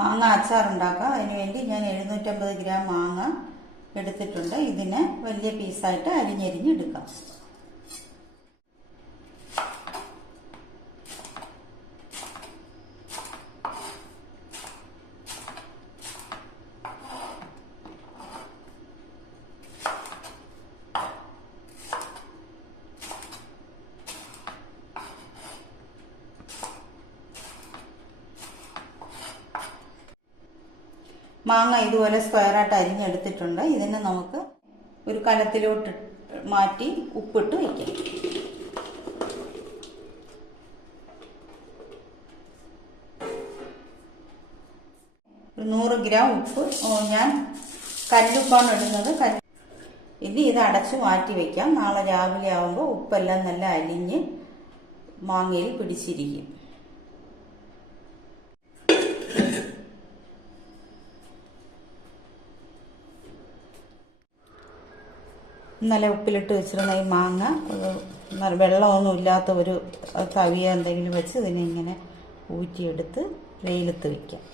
മാങ്ങ അച്ചാർ ഉണ്ടാക്കാം. അതിനുവേണ്ടി ഞാൻ 750 ഗ്രാം മാങ്ങ എടുത്തിട്ടുണ്ട്. ഇതിനെ വലിയ പീസായിട്ട് അരിഞ്ഞെടുക്കാം. മാങ്ങ ഇതുപോലെ സ്ക്വയറായിട്ട് അരിഞ്ഞെടുത്തിട്ടുണ്ട്. ഇതിനെ നമുക്ക് ഒരു കലത്തിലോട്ട് മാറ്റി ഉപ്പിട്ട് വയ്ക്കാം. ഒരു 100 ഗ്രാം ഉപ്പ് ഞാൻ കല്ലുപ്പാണ് ഇടുന്നത്. ഇനി ഇത് അടച്ചു മാറ്റി വയ്ക്കാം. നാളെ രാവിലെ ആവുമ്പോൾ ഉപ്പെല്ലാം നല്ല അലിഞ്ഞ് മാങ്ങയിൽ പിടിച്ചിരിക്കും. ഇന്നലെ ഉപ്പിലിട്ട് വെച്ചിരുന്ന ഈ മാങ്ങ വെള്ളമൊന്നും ഇല്ലാത്ത ഒരു തവിയ എന്തെങ്കിലും വെച്ച് ഇതിനെ ഇങ്ങനെ ഊറ്റിയെടുത്ത് വെയിലത്ത് വയ്ക്കാം.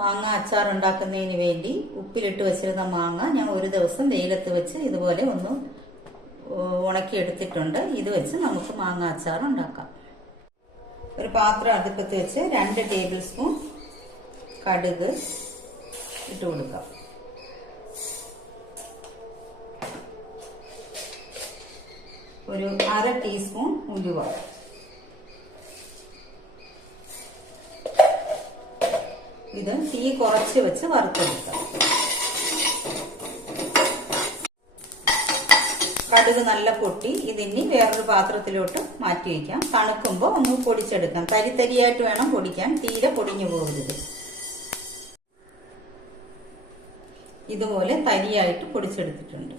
മാങ്ങ അച്ചാർ ഉണ്ടാക്കുന്നതിന് വേണ്ടി ഉപ്പിലിട്ട് വെച്ചിരുന്ന മാങ്ങ ഞാൻ ഒരു ദിവസം വെയിലത്ത് വെച്ച് ഇതുപോലെ ഒന്ന് ഉണക്കിയെടുത്തിട്ടുണ്ട്. ഇത് വെച്ച് നമുക്ക് മാങ്ങ അച്ചാർ ഉണ്ടാക്കാം. ഒരു പാത്രം അടുപ്പത്ത് വെച്ച് 2 ടേബിൾ സ്പൂൺ കടുക് ഇട്ട് കൊടുക്കാം. ഒരു 1/2 ടീസ്പൂൺ ഉലുവ, ഇത് തീ കുറച്ച് വെച്ച് വറുത്തെടുക്കാം. കടുക് നല്ല പൊട്ടി ഇതിനി വേറൊരു പാത്രത്തിലോട്ട് മാറ്റി വയ്ക്കാം. തണുക്കുമ്പോൾ ഒന്ന് പൊടിച്ചെടുക്കാം. തരിയായിട്ട് വേണം പൊടിക്കാൻ, തീരെ പൊടിഞ്ഞു പോകരുത്. ഇതുപോലെ തരിയായിട്ട് പൊടിച്ചെടുത്തിട്ടുണ്ട്.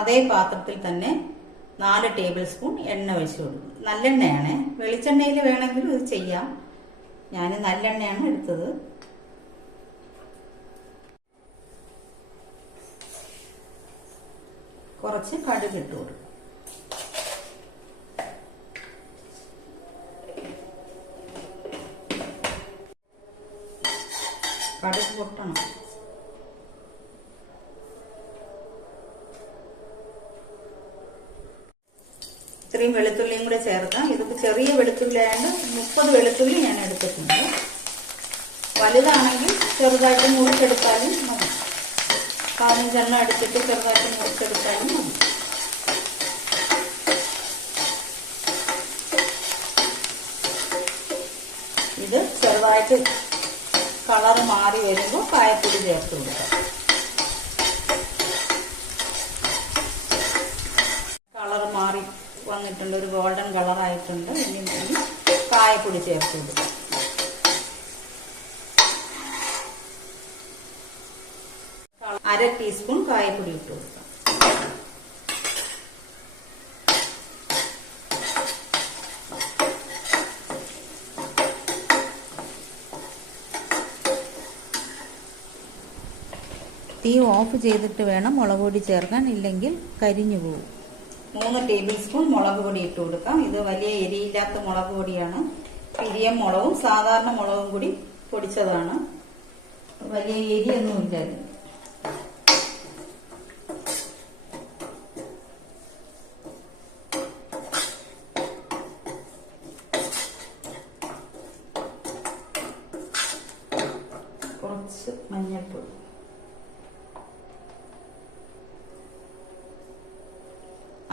അതേ പാത്രത്തിൽ തന്നെ 4 ടേബിൾ സ്പൂൺ എണ്ണ ഒഴിച്ചു കൊടുക്കും. നല്ലെണ്ണയാണ്. വെളിച്ചെണ്ണയിൽ വേണമെങ്കിലും ഇത് ചെയ്യാം. ഞാൻ നല്ലെണ്ണയാണ് എടുത്തത്. കുറച്ച് കടുക് ഇട്ട് കൊടുക്കും. കടുക് പൊട്ടണം. ഇത്രയും വെളുത്തുള്ളിയും കൂടെ ചേർക്കാം. ഇതിപ്പോൾ ചെറിയ വെളുത്തുള്ളിയായത് 30 വെളുത്തുള്ളി ഞാൻ എടുത്തിട്ടുണ്ട്. വലുതാണെങ്കിൽ ചെറുതായിട്ട് മുറിച്ചെടുത്താലും മതി. 15 എടുത്തിട്ട് ചെറുതായിട്ട് മുറിച്ചെടുത്താലും മതി. ഇത് ചെറുതായിട്ട് കളർ മാറി വരുമ്പോൾ കായപ്പൊടി ചേർത്ത് കൊടുക്കാം. കളർ മാറി വന്നിട്ടുണ്ട്, ഒരു ഗോൾഡൻ കളറായിട്ടുണ്ട്. ഇനി കായപ്പൊടി ചേർത്ത് കൊടുക്കാം. അര ടീസ്പൂൺ കായപ്പൊടി ഇട്ട് കൊടുക്കാം. തീ ഓഫ് ചെയ്തിട്ട് വേണം മുളക് പൊടി ചേർക്കാൻ, ഇല്ലെങ്കിൽ കരിഞ്ഞു പോകും. 3 ടേബിൾ സ്പൂൺ മുളക് പൊടി ഇട്ട് കൊടുക്കാം. ഇത് വലിയ എരിയില്ലാത്ത മുളക് പൊടിയാണ്. പിരിയം മുളകും സാധാരണ മുളകും കൂടി പൊടിച്ചതാണ്. വലിയ എരിയൊന്നുമില്ല. കുറച്ച് മഞ്ഞൾപ്പൊടി,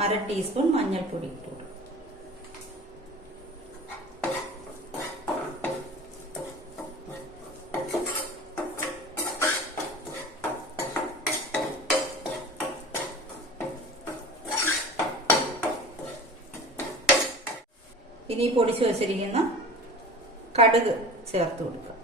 അര ടീസ്പൂൺ മഞ്ഞൾപ്പൊടി ഇട്ടു. ഇനി പൊടിച്ചു വച്ചിരിക്കുന്ന കടുക് ചേർത്ത് കൊടുക്കുക.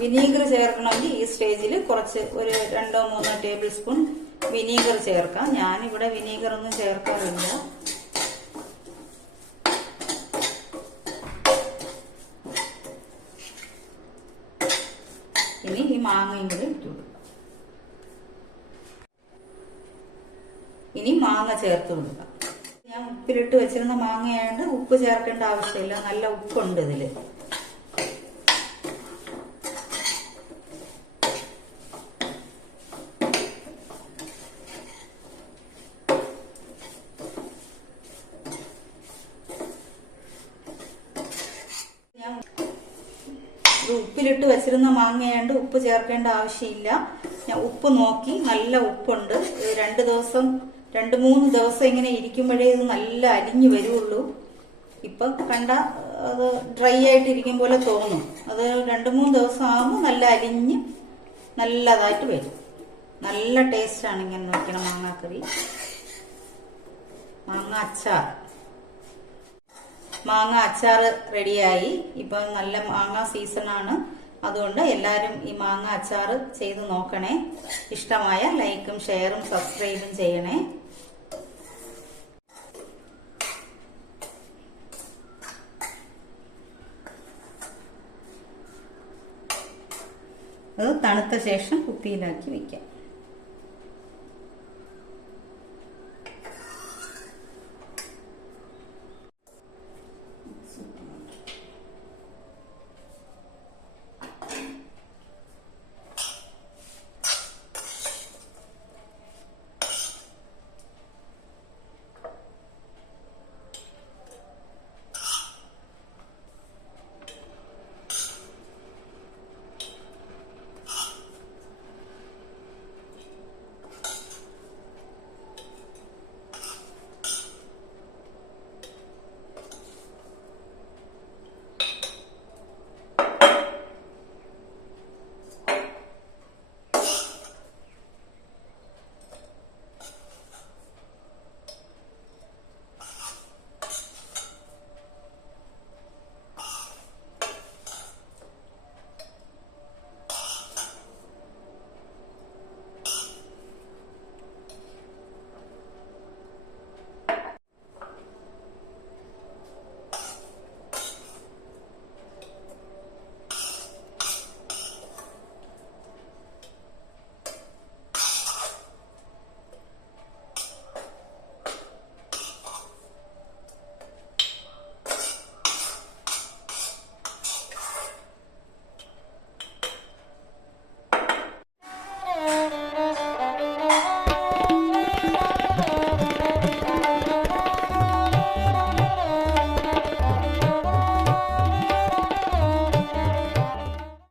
വിനീഗർ ചേർക്കണമെങ്കിൽ ഈ സ്റ്റേജിൽ കുറച്ച് ഒരു 2-3 ടേബിൾ സ്പൂൺ വിനീഗർ ചേർക്കാം. ഞാനിവിടെ വിനീഗർ ഒന്നും ചേർക്കാറില്ല. ഇനി ഈ മാങ്ങയും കൂടി ഇട്ട് കൊടുക്കാം. ഇനി മാങ്ങ ചേർത്ത് കൊടുക്കാം. ഞാൻ ഉപ്പിലിട്ട് വെച്ചിരുന്ന മാങ്ങയായതുകൊണ്ട് ഉപ്പ് ചേർക്കേണ്ട ആവശ്യമില്ല, നല്ല ഉപ്പുണ്ട് ഇതില്. ഉപ്പിലിട്ട് വെച്ചിരുന്ന മാങ്ങയാണ്ട് ഉപ്പ് ചേർക്കേണ്ട ആവശ്യമില്ല. ഞാൻ ഉപ്പ് നോക്കി, നല്ല ഉപ്പുണ്ട്. 2-3 ദിവസം ഇങ്ങനെ ഇരിക്കുമ്പോഴേ ഇത് നല്ല അലിഞ്ഞു വരുള്ളൂ. ഇപ്പൊ കണ്ട അത് ഡ്രൈ ആയിട്ടിരിക്കും പോലെ തോന്നും. അത് 2-3 ദിവസം ആകുമ്പോൾ നല്ല അലിഞ്ഞ് നല്ലതായിട്ട് വരും. നല്ല ടേസ്റ്റാണ് ഇങ്ങനെ നോക്കണം മാങ്ങാക്കറി. മാങ്ങ അച്ചാർ റെഡിയായി. ഇപ്പൊ നല്ല മാങ്ങ സീസണാണ്, അതുകൊണ്ട് എല്ലാവരും ഈ മാങ്ങ അച്ചാർ ചെയ്ത് നോക്കണേ. ഇഷ്ടമായ ലൈക്കും ഷെയറും സബ്സ്ക്രൈബും ചെയ്യണേ. അത് തണുത്ത ശേഷം കുപ്പിയിലാക്കി വെക്കാം.